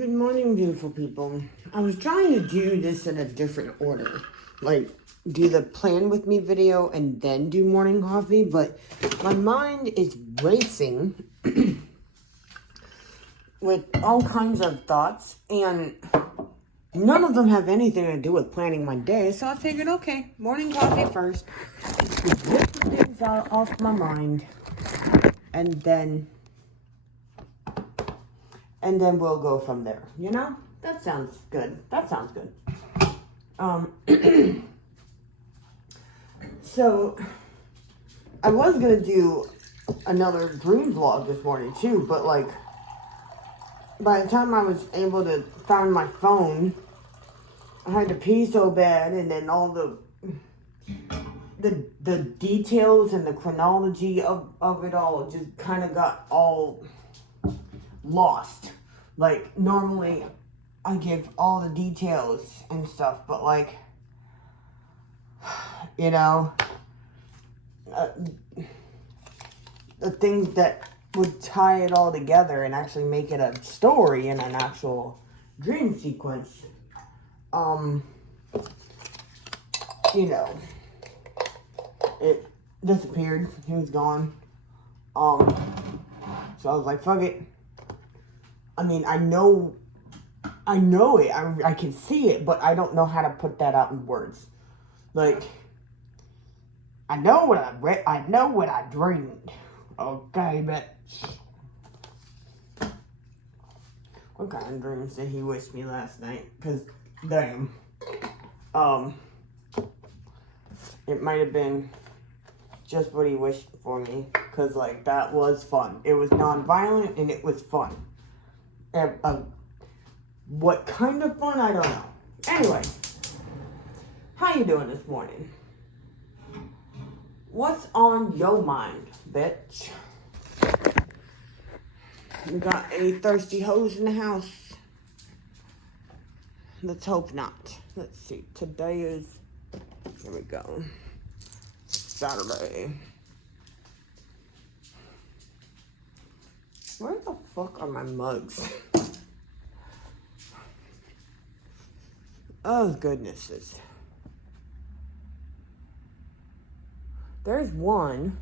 Good morning, beautiful people. I was trying to do this in a different order. Like, do the plan with me video and then do morning coffee, but my mind is racing with all kinds of thoughts, and none of them have anything to do with planning my day, so I figured, okay, morning coffee first, get the things out off my mind, and then we'll go from there, you know? That sounds good. So, I was gonna do another dream vlog this morning too, but like, by the time I was able to find my phone, I had to pee so bad, and then all the details and the chronology of it all just kind of got all lost. Like, normally I give all the details and stuff, but like, you know, the things that would tie it all together and actually make it a story and an actual dream sequence, you know, it disappeared. He was gone. So I was like, fuck it. I mean, I know it. I can see it, but I don't know how to put that out in words. Like, I know what I read. I know what I dreamed. Okay, but what kind of dreams did he wish me last night? Cause damn, it might have been just what he wished for me. Cause like that was fun. It was non-violent and it was fun. What kind of fun? I don't know. Anyway, how you doing this morning? What's on your mind, bitch? We got any thirsty hoes in the house? Let's hope not. Let's see. Today is, here we go, Saturday. Where the fuck are my mugs? Oh, goodnesses. There's one.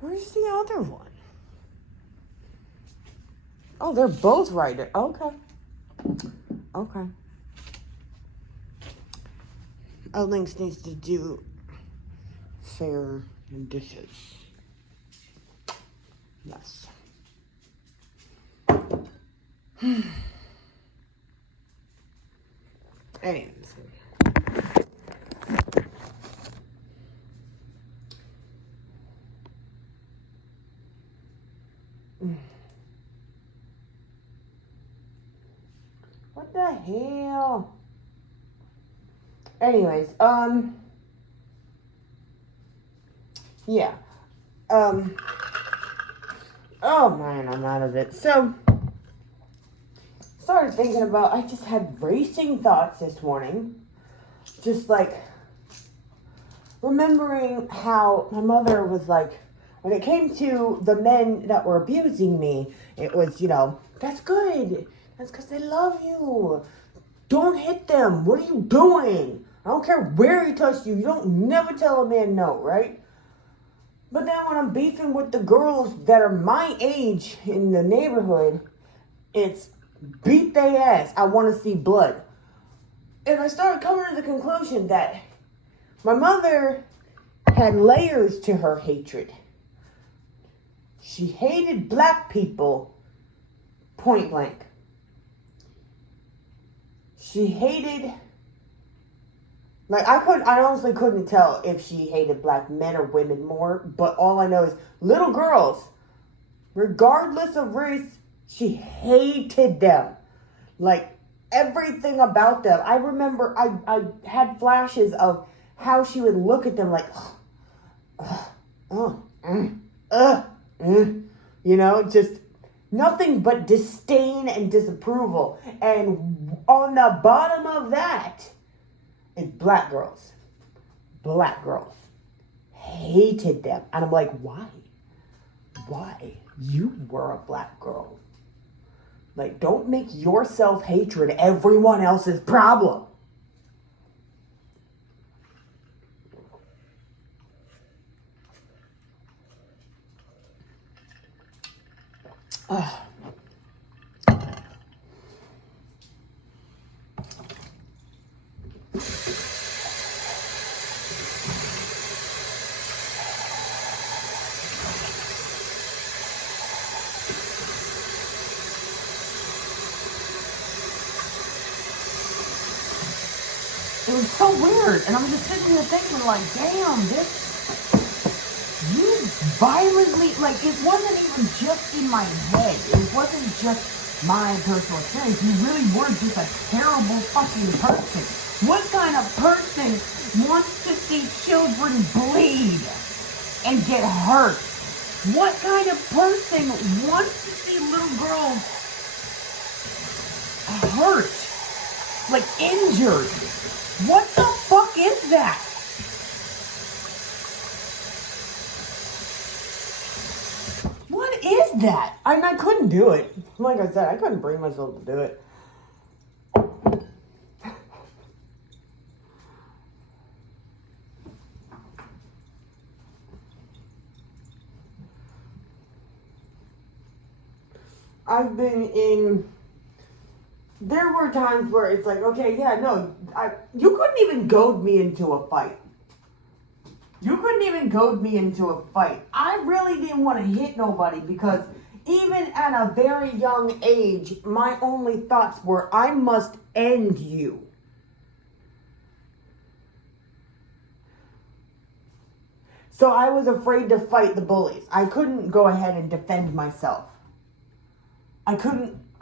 Where's the other one? Oh, they're both right there. Okay. Okay. Lynx needs to do fair dishes. Yes. Anyways. What the hell? Anyways, yeah. Oh man, I'm out of it. So, started thinking about, I just had racing thoughts this morning. Just like, remembering how my mother was like, when it came to the men that were abusing me, it was, you know, that's good. That's because they love you. Don't hit them. What are you doing? I don't care where he touched you. You don't never tell a man no, right? But then when I'm beefing with the girls that are my age in the neighborhood, it's beat they ass. I want to see blood. And I started coming to the conclusion that my mother had layers to her hatred. She hated black people point blank. She hated, like, I honestly couldn't tell if she hated black men or women more, but all I know is little girls, regardless of race, she hated them. Like, everything about them. I remember I had flashes of how she would look at them like, you know, just nothing but disdain and disapproval. And on the bottom of that is black girls. Black girls. Hated them. And I'm like, why? Why? You were a black girl. Like, don't make your self-hatred everyone else's problem. Ugh. It was so weird, and I'm just sitting here thinking, like, damn, you violently, like, it wasn't even just in my head. It wasn't just my personal experience. You really were just a terrible fucking person. What kind of person wants to see children bleed and get hurt? What kind of person wants to see little girls hurt, like injured? What the fuck is that? What is that? I couldn't do it. Like I said, I couldn't bring myself to do it. I've been in... There were times where it's like, okay, yeah, no, you couldn't even goad me into a fight. You couldn't even goad me into a fight. I really didn't want to hit nobody because even at a very young age, my only thoughts were, I must end you. So I was afraid to fight the bullies. I couldn't go ahead and defend myself.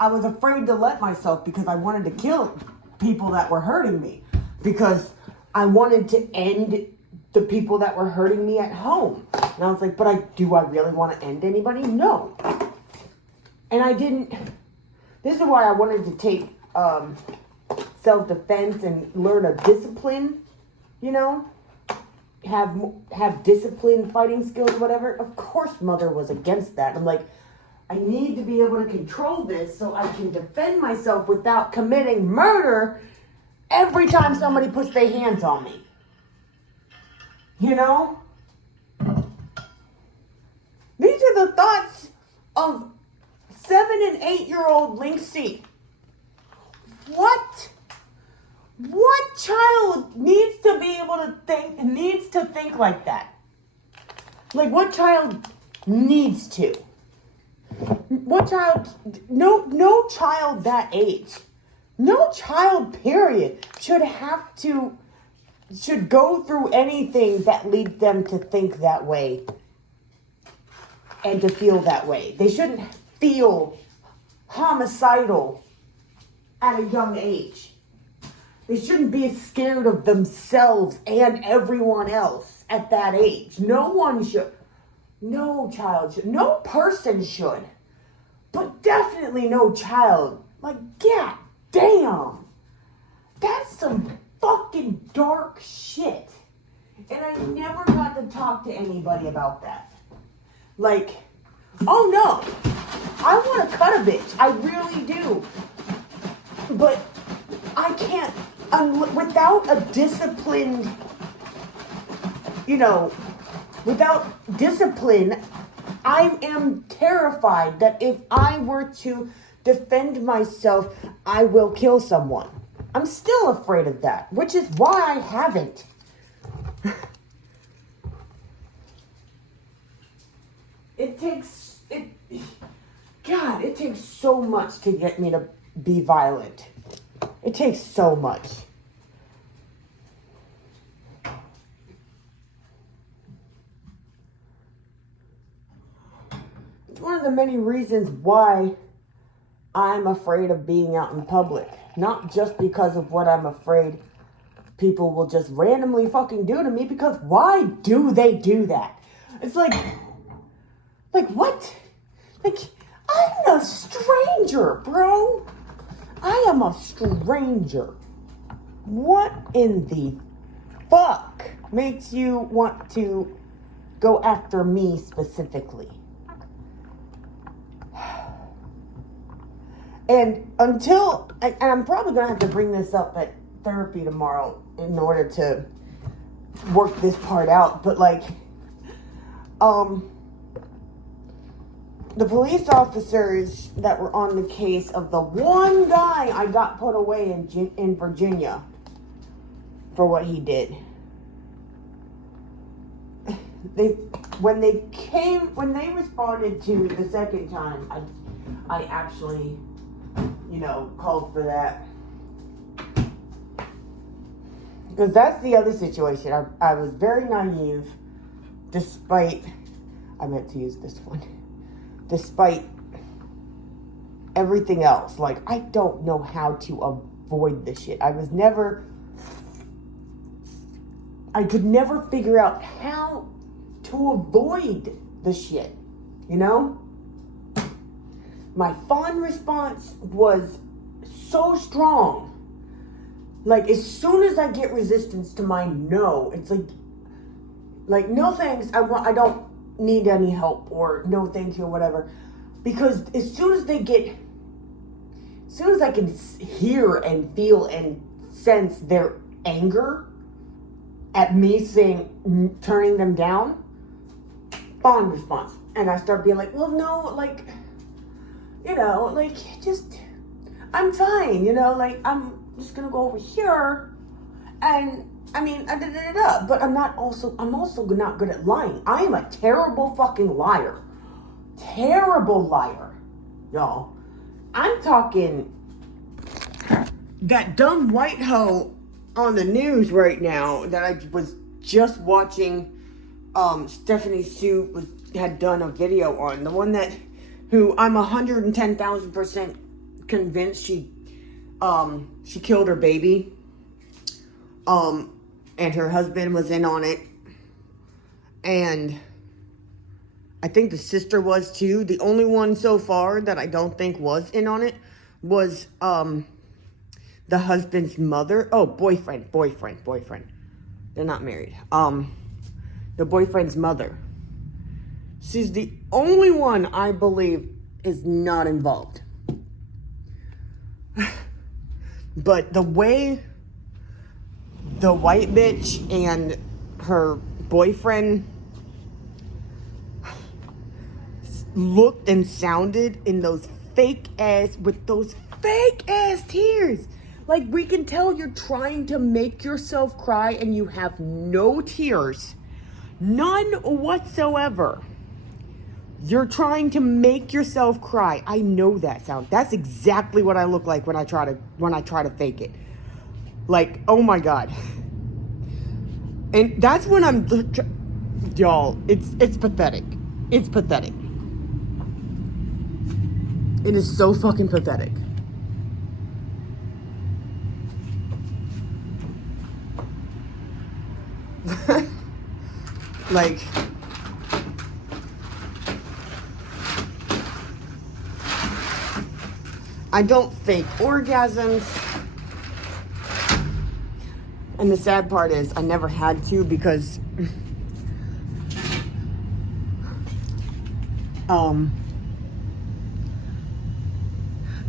I was afraid to let myself because I wanted to kill people that were hurting me. Because I wanted to end the people that were hurting me at home. And I was like, but do I really want to end anybody? No. And I didn't. This is why I wanted to take self-defense and learn a discipline, you know? Have discipline, fighting skills, or whatever. Of course, Mother was against that. I'm like, I need to be able to control this so I can defend myself without committing murder every time somebody puts their hands on me. You know? These are the thoughts of 7 and 8-year-old Linksy. What child needs to be able to think like that? Like, what child needs to? What child, no child that age, no child period should go through anything that leads them to think that way and to feel that way. They shouldn't feel homicidal at a young age. They shouldn't be scared of themselves and everyone else at that age. No one should. No child should. No person should. But definitely no child. Like, god damn. That's some fucking dark shit. And I never got to talk to anybody about that. Like, oh no. I want to cut a bitch. I really do. But I can't, without a disciplined, without discipline, I am terrified that if I were to defend myself, I will kill someone. I'm still afraid of that, which is why I haven't. It takes so much to get me to be violent. It takes so much. It's one of the many reasons why I'm afraid of being out in public. Not just because of what I'm afraid people will just randomly fucking do to me, because why do they do that? It's like what? Like, I'm a stranger, bro. I am a stranger. What in the fuck makes you want to go after me specifically? And until, and I'm probably going to have to bring this up at therapy tomorrow in order to work this part out. But like, the police officers that were on the case of the one guy I got put away in Virginia for what he did. When they responded to the second time, I actually, called for that. Because that's the other situation. I was very naive, despite, I meant to use this one, despite everything else. Like, I don't know how to avoid this shit. I could never figure out how to avoid the shit, My fawn response was so strong. Like, as soon as I get resistance to my no, it's like no thanks, I don't need any help, or no thank you, or whatever. Because as soon as I can hear and feel and sense their anger at me turning them down, fawn response. And I start being like, well, no, like, just, I'm fine, I'm just gonna go over here, and but I'm also not good at lying. I am a terrible fucking liar. Terrible liar, y'all. I'm talking that dumb white hoe on the news right now that I was just watching. Stephanie Sue had done a video on, the one who I'm 110,000% convinced she killed her baby. And her husband was in on it. And I think the sister was too. The only one so far that I don't think was in on it was, the husband's mother. Oh, boyfriend. They're not married. The boyfriend's mother. She's the only one I believe is not involved. But the way the white bitch and her boyfriend looked and sounded in those fake ass tears. Like, we can tell you're trying to make yourself cry and you have no tears. None whatsoever. You're trying to make yourself cry. I know that sound. That's exactly what I look like when I try to fake it. Like, oh my God. And that's when y'all, it's pathetic. It's pathetic. It is so fucking pathetic. Like, I don't fake orgasms. And the sad part is I never had to, because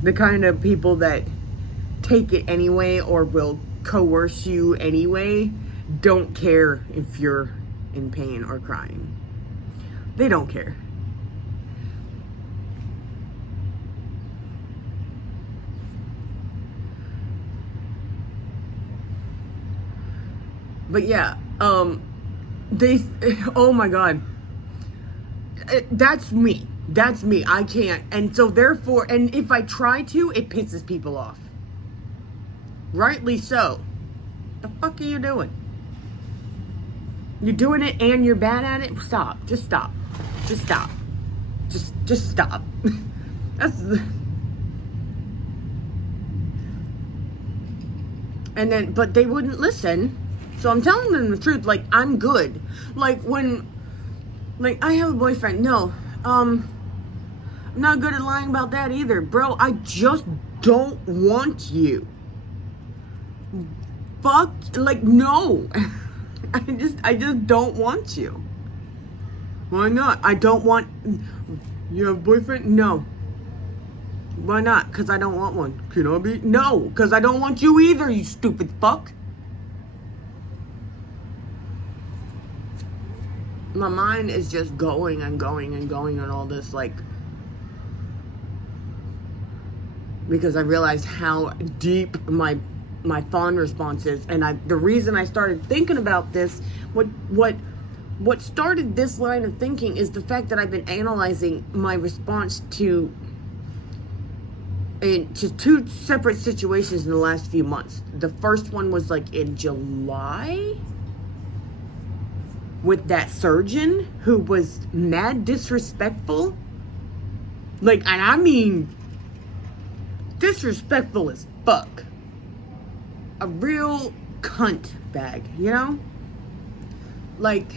the kind of people that take it anyway or will coerce you anyway don't care if you're in pain or crying. They don't care. But yeah, oh my God. That's me. I can't. And so therefore, and if I try to, it pisses people off. Rightly so. The fuck are you doing? You're doing it and you're bad at it? Stop. Just stop. Just stop. Just stop. But they wouldn't listen. So I'm telling them the truth. Like, I'm good. Like, I have a boyfriend. No, I'm not good at lying about that either. Bro, I just don't want you. Fuck, like, no. I just don't want you. Why not? I don't want... You have a boyfriend? No. Why not? Because I don't want one. Can I be? No, because I don't want you either, you stupid fuck. My mind is just going and going and going on all this, like, because I realized how deep my fawn response is. And the reason I started thinking about this, what started this line of thinking is the fact that I've been analyzing my response to two separate situations in the last few months. The first one was like in July with that surgeon who was mad disrespectful. Like, and I mean disrespectful as fuck. A real cunt bag, you know? Like,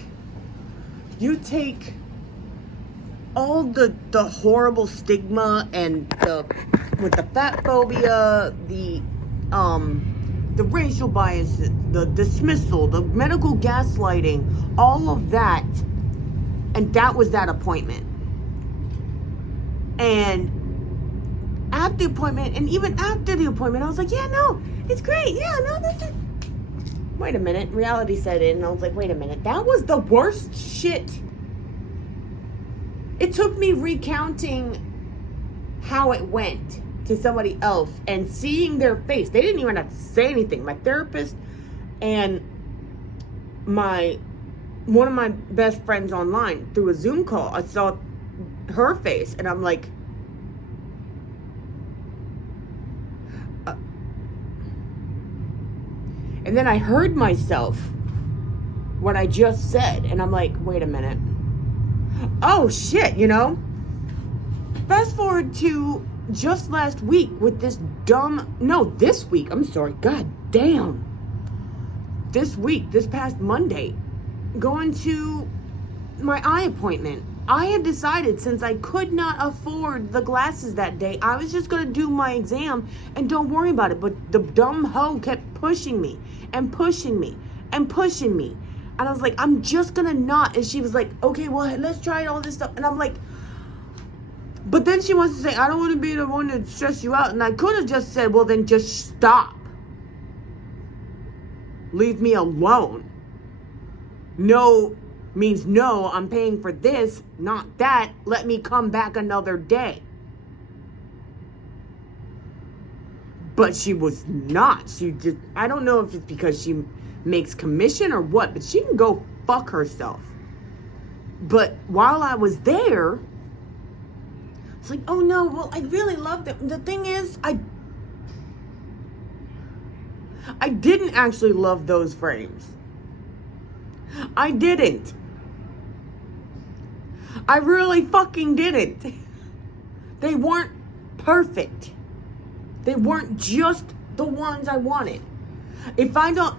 you take all the horrible stigma and with the fat phobia, the racial bias, the dismissal, the medical gaslighting, all of that, and that was that appointment. And at the appointment, and even after the appointment, I was like, yeah, no, it's great. Yeah, no, that's it. Wait a minute. Reality set in, and I was like, wait a minute. That was the worst shit. It took me recounting how it went to somebody else and seeing their face. They didn't even have to say anything. My therapist and one of my best friends online through a Zoom call, I saw her face, and I'm like, and then I heard myself, what I just said, and I'm like, wait a minute. Oh shit, you know? Fast forward to just last week with this this week, I'm sorry, god damn. This week, this past Monday, going to my eye appointment. I had decided, since I could not afford the glasses that day, I was just going to do my exam and don't worry about it. But the dumb hoe kept pushing me and pushing me and pushing me. And I was like, I'm just going to not. And she was like, okay, well, let's try all this stuff. And I'm like, but then she wants to say, I don't want to be the one to stress you out. And I could have just said, well, then just stop. Leave me alone. No means no, I'm paying for this, not that. Let me come back another day. But she was not. She just, I don't know if it's because she makes commission or what, but she can go fuck herself. But while I was there, it's like, oh no, well, I really loved it. The thing is, I didn't actually love those frames. I didn't. I really fucking didn't. They weren't perfect. They weren't just the ones I wanted. If I don't,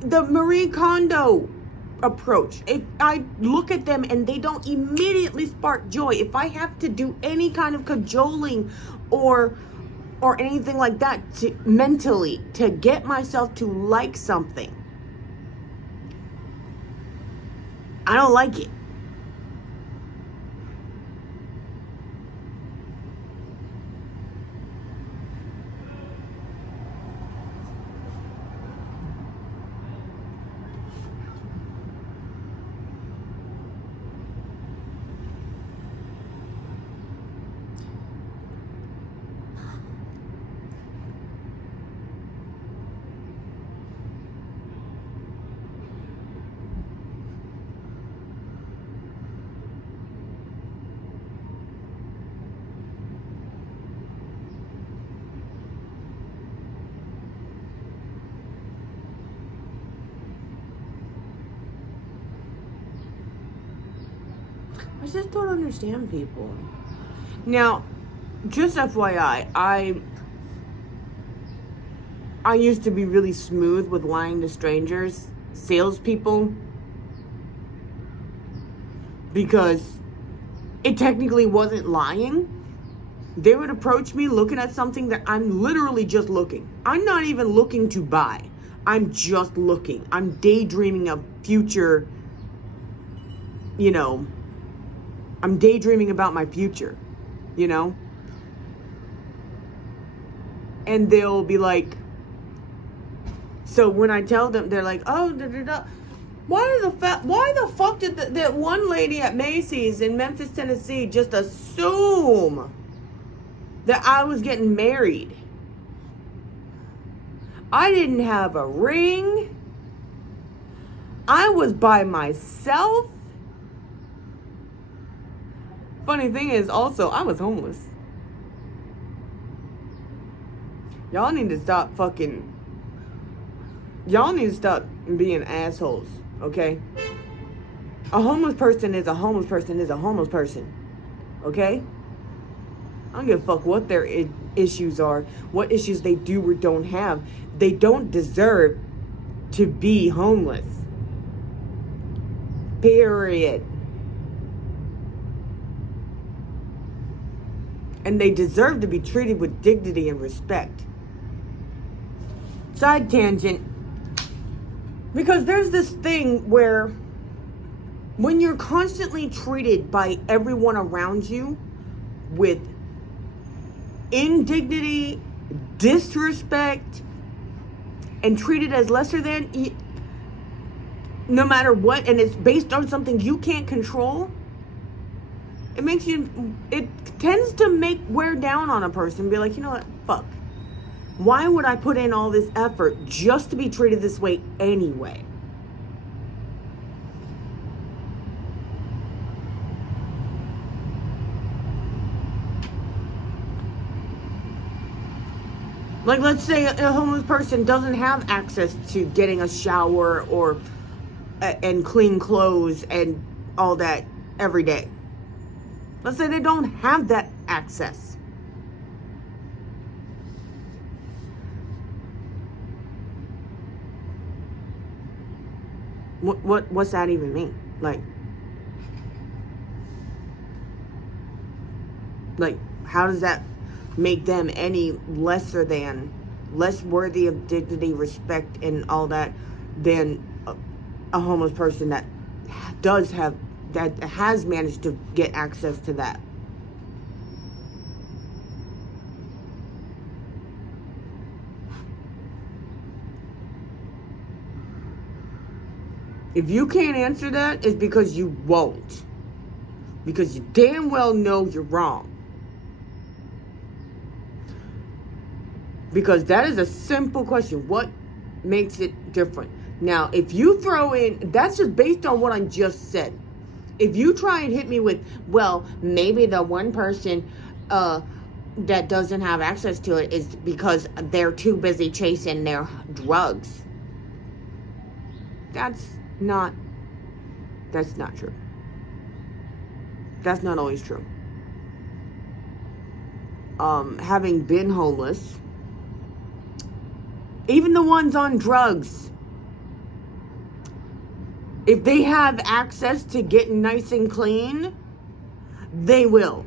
the Marie Kondo approach, if I look at them and they don't immediately spark joy, if I have to do any kind of cajoling or anything like that mentally to get myself to like something, I don't like it. I just don't understand people. Now, just FYI, I used to be really smooth with lying to strangers, salespeople, because it technically wasn't lying. They would approach me looking at something that I'm literally just looking. I'm not even looking to buy. I'm just looking. I'm daydreaming of future, you know, I'm daydreaming about my future, you know? And they'll be like, so when I tell them, they're like, oh, da, da, da. Why the fuck did that one lady at Macy's in Memphis, Tennessee just assume that I was getting married? I didn't have a ring. I was by myself. Funny thing is also, I was homeless. Y'all need to stop being assholes, okay? A homeless person is a homeless person is a homeless person, okay? I don't give a fuck what their issues are, what issues they do or don't have. They don't deserve to be homeless. Period. And they deserve to be treated with dignity and respect. Side tangent. Because there's this thing where when you're constantly treated by everyone around you with indignity, disrespect, and treated as lesser than, no matter what, and it's based on something you can't control, it tends to wear down on a person. Be like, you know what, fuck. Why would I put in all this effort just to be treated this way anyway? Like, let's say a homeless person doesn't have access to getting a shower or and clean clothes and all that every day. Let's say they don't have that access. What's that even mean? Like how does that make them any less worthy of dignity, respect, and all that than a homeless person that has managed to get access to that? If you can't answer that, it's because you won't. Because you damn well know you're wrong. Because that is a simple question. What makes it different? Now, if you throw in, that's just based on what I just said. If you try and hit me with, well, maybe the one person that doesn't have access to it is because they're too busy chasing their drugs. That's not true. That's not always true. Having been homeless, even the ones on drugs, if they have access to getting nice and clean, they will.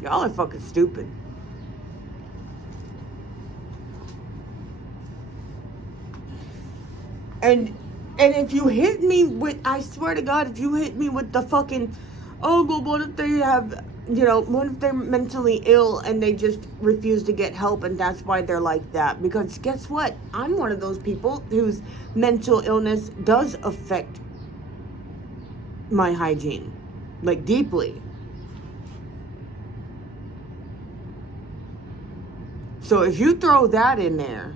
Y'all are fucking stupid. And if you hit me with, I swear to God, if you hit me with the fucking, oh, but what if they have, what if they're mentally ill and they just refuse to get help and that's why they're like that? Because guess what? I'm one of those people whose mental illness does affect my hygiene, like deeply. So if you throw that in there,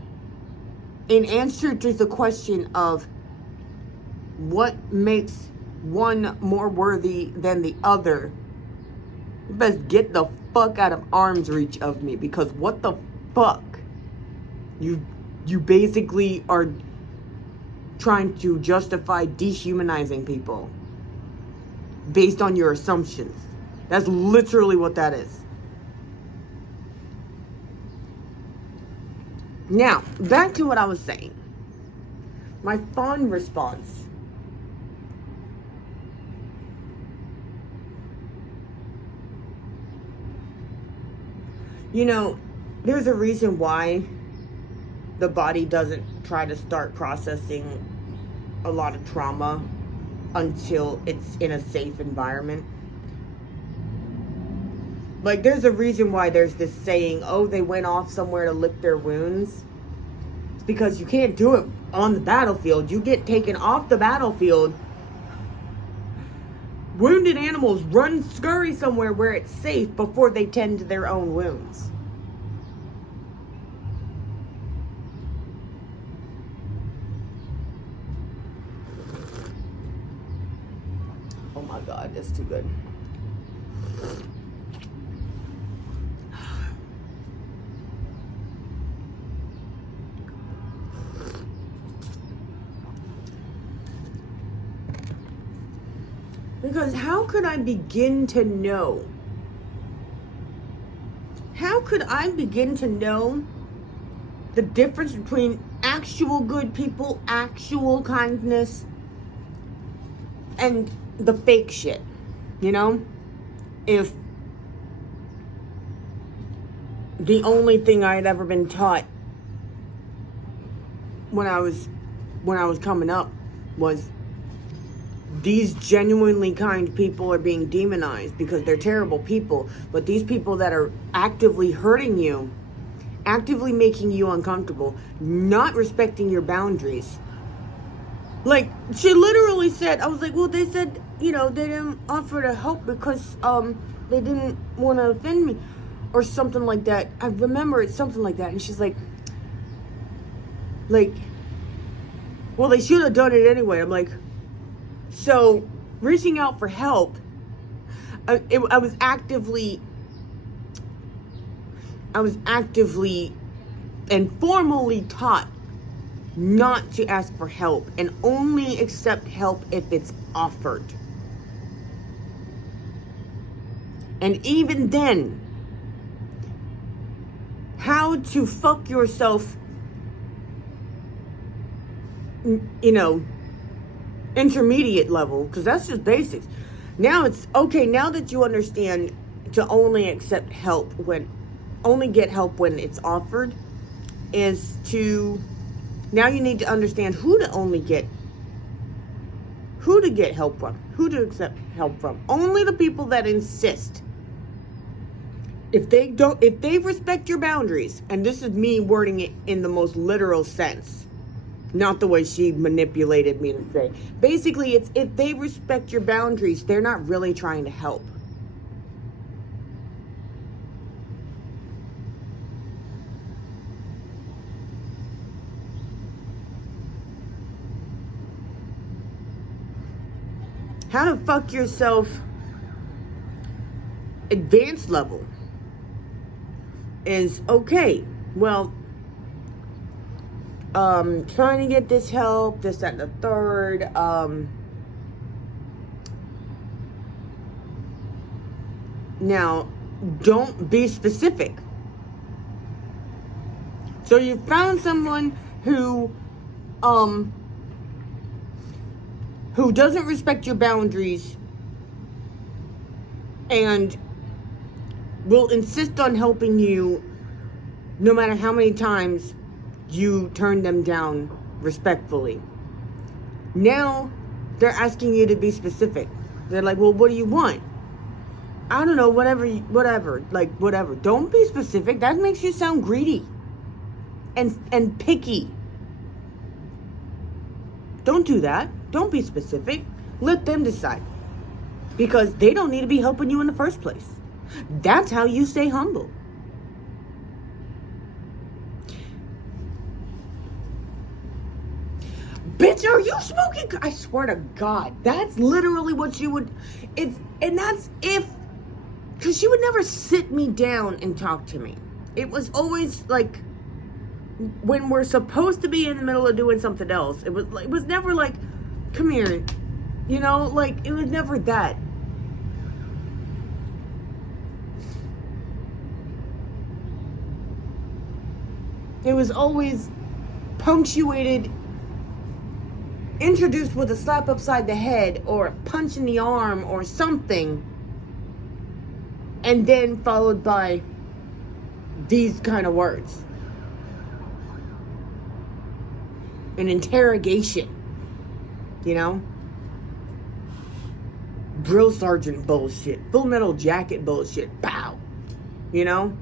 in answer to the question of what makes one more worthy than the other, you best get the fuck out of arm's reach of me, because what the fuck? You basically are trying to justify dehumanizing people based on your assumptions. That's literally what that is. Now, back to what I was saying. My fond response. There's a reason why the body doesn't try to start processing a lot of trauma until it's in a safe environment. Like, there's a reason why there's this saying, oh, they went off somewhere to lick their wounds. It's because you can't do it on the battlefield. You get taken off the battlefield. Wounded animals scurry somewhere where it's safe before they tend to their own wounds. Oh my God, that's too good. Because how could I begin to know? How could I begin to know the difference between actual good people, actual kindness, and the fake shit? You know? If the only thing I had ever been taught when I was coming up was these genuinely kind people are being demonized because they're terrible people. But these people that are actively hurting you, actively making you uncomfortable, not respecting your boundaries. Like, she literally said, I was like, well, they said, you know, they didn't offer to help because they didn't want to offend me or something like that. I remember it's something like that. And she's like, well, they should have done it anyway. I'm like, so reaching out for help, I was actively and formally taught not to ask for help and only accept help if it's offered. And even then, how to fuck yourself, you know, intermediate level, because that's just basics. Now it's okay, now that you understand to only accept help only get help when it's offered, is to, now you need to understand who to get help from, who to accept help from. Only the people that insist. If they respect your boundaries, and this is me wording it in the most literal sense, not the way she manipulated me to say. Basically, it's if they respect your boundaries, they're not really trying to help. How to fuck yourself advanced level is, okay, well, trying to get this help, this, that, and the third, now, don't be specific. So you found someone who doesn't respect your boundaries and will insist on helping you no matter how many times you turn them down respectfully. Now they're asking you to be specific. They're like, well, what do you want? I don't know, whatever. Don't be specific. That makes you sound greedy and picky. Don't do that. Don't be specific. Let them decide. Because they don't need to be helping you in the first place. That's how you stay humble. Bitch, are you smoking? I swear to God, that's literally what you would. Because she would never sit me down and talk to me. It was always like when we're supposed to be in the middle of doing something else. It was never like, come here, you know, like it was never that. It was always punctuated, introduced with a slap upside the head or a punch in the arm or something, and then followed by these kind of words. An interrogation, you know? Drill sergeant bullshit, Full Metal Jacket bullshit, pow. you know?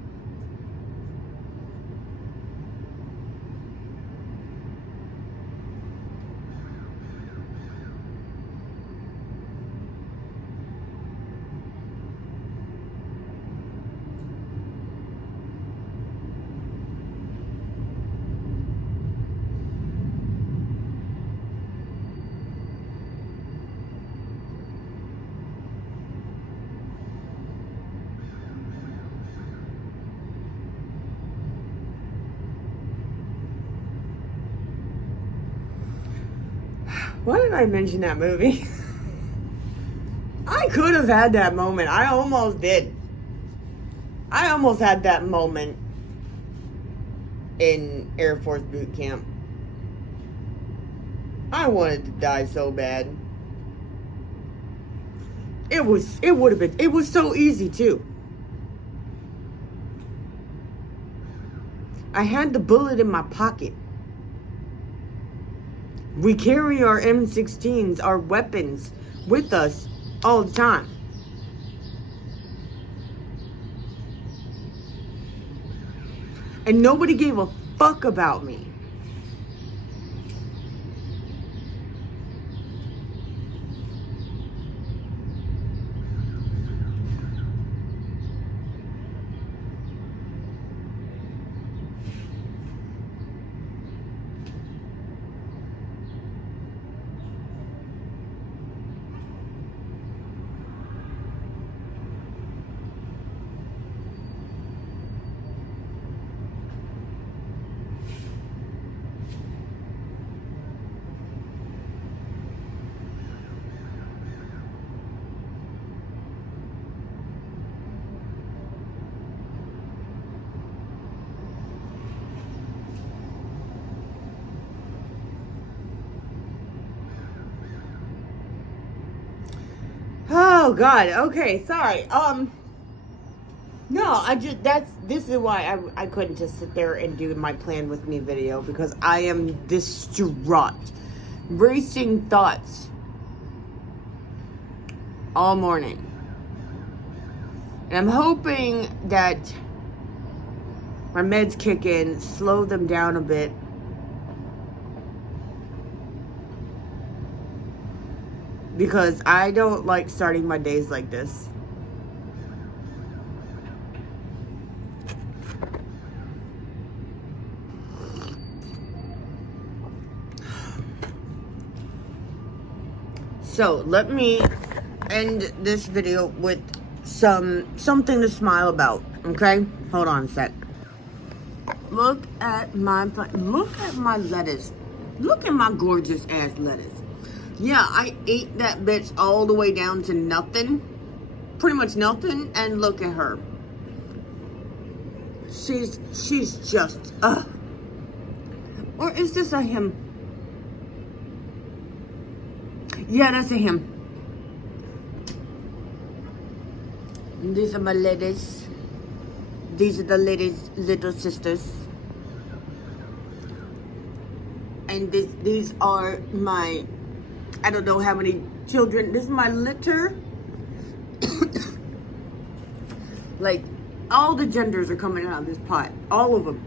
Why did I mention that movie? I could have had that moment. I almost did. I almost had that moment in Air Force boot camp. I wanted to die so bad. It was so easy too. I had the bullet in my pocket. We carry our M16s, our weapons, with us all the time. And nobody gave a fuck about me. Oh God. Okay, sorry. No, this is why I couldn't just sit there and do my plan with me video, because I am distraught. Racing thoughts all morning. And I'm hoping that my meds kick in, slow them down a bit. Because I don't like starting my days like this. So let me end this video with something to smile about. Okay, hold on a sec. Look at my lettuce. Look at my gorgeous ass lettuce. Yeah, I ate that bitch all the way down to nothing. Pretty much nothing. And look at her. She's just, Or is this a him? Yeah, that's a him. These are my lettuce. These are the little sisters. And these are my, I don't know how many children. This is my litter. Like, all the genders are coming out of this pot. All of them.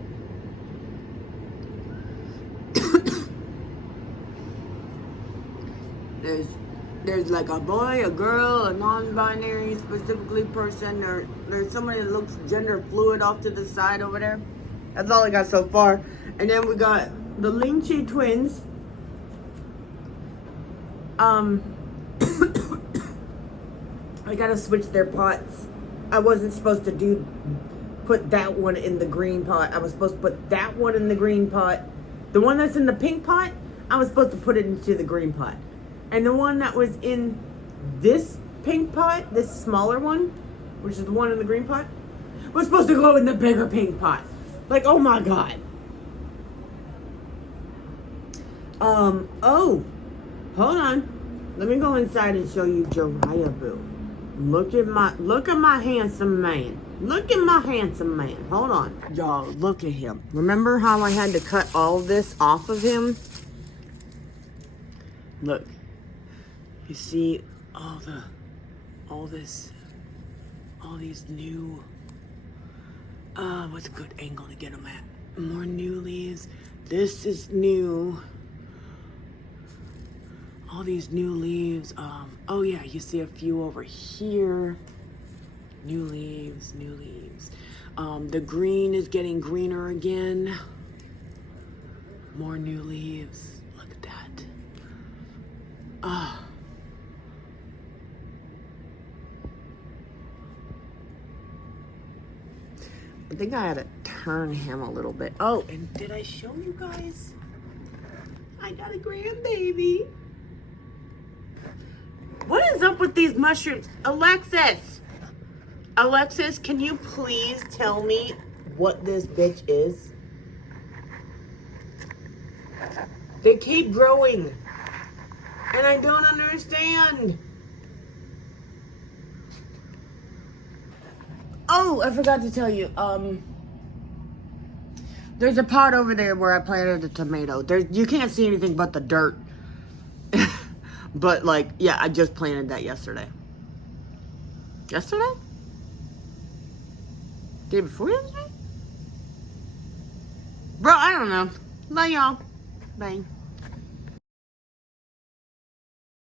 There's like a boy, a girl, a non-binary specifically person. There's somebody that looks gender fluid off to the side over there. That's all I got so far. And then we got the Ling Chi twins. I gotta switch their pots. I wasn't supposed to put that one in the green pot. I was supposed to put that one in the green pot. The one that's in the pink pot, I was supposed to put it into the green pot. And the one that was in this pink pot, this smaller one, which is the one in the green pot, was supposed to go in the bigger pink pot. Like, oh my God. Oh, hold on. Let me go inside and show you Jiraiya Boo. Look at my handsome man. Look at my handsome man. Hold on. Y'all, look at him. Remember how I had to cut all this off of him? Look. You see all these new What's a good angle to get them at? More new leaves. This is new. All these new leaves. Oh yeah, you see a few over here. New leaves, new leaves. The green is getting greener again. More new leaves. Look at that. I think I had to turn him a little bit. Oh, and did I show you guys? I got a grandbaby. What is up with these mushrooms? Alexis, can you please tell me what this bitch is? They keep growing. And I don't understand. Oh, I forgot to tell you. There's a pot over there where I planted a tomato. You can't see anything but the dirt. But like, yeah, I just planted that yesterday. Yesterday? Day before yesterday? Bro, I don't know. Bye, y'all. Bye.